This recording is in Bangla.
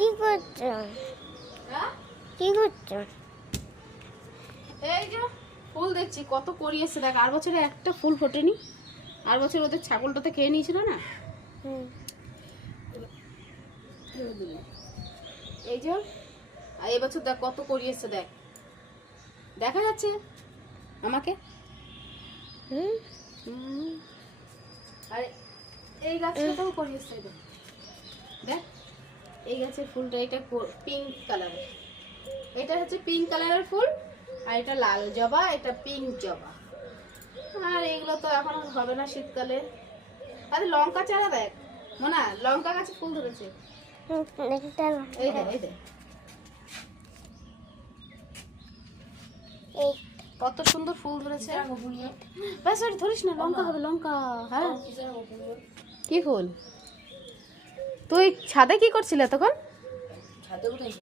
কি করছো? কি করছো? এই যে ফুল দেখছি কত করিয়েছে দেখ, আর বছরে একটা ফুল ফোটেনি। আর বছর ওদের ছাগলটাতে খেয়ে নিয়েছিল না। এই যে আর এবছর দেখ কত করিয়েছে, দেখ দেখা যাচ্ছে আমাকে। আর এই গাছটাও করিয়েছে, দেখ দেখ এই গাছের ফুলটা, এটা পিঙ্ক কালারের, এটা হচ্ছে পিঙ্ক কালারের ফুল, আর এটা লাল জবা, এটা পিঙ্ক জবা। আর এগুলো তো এখন হবে না শীতকালে। আরে লঙ্কা চারা দেখ মোনা, লঙ্কা গাছে ফুল ধরেছে। এই দেখ এই দেখ কত সুন্দর ফুল ধরেছে। ব্যাস ওটা ধরিস না, লঙ্কা হবে লঙ্কা। হ্যাঁ কি ফুল? তুই ছাদে কি করছিলে তখন?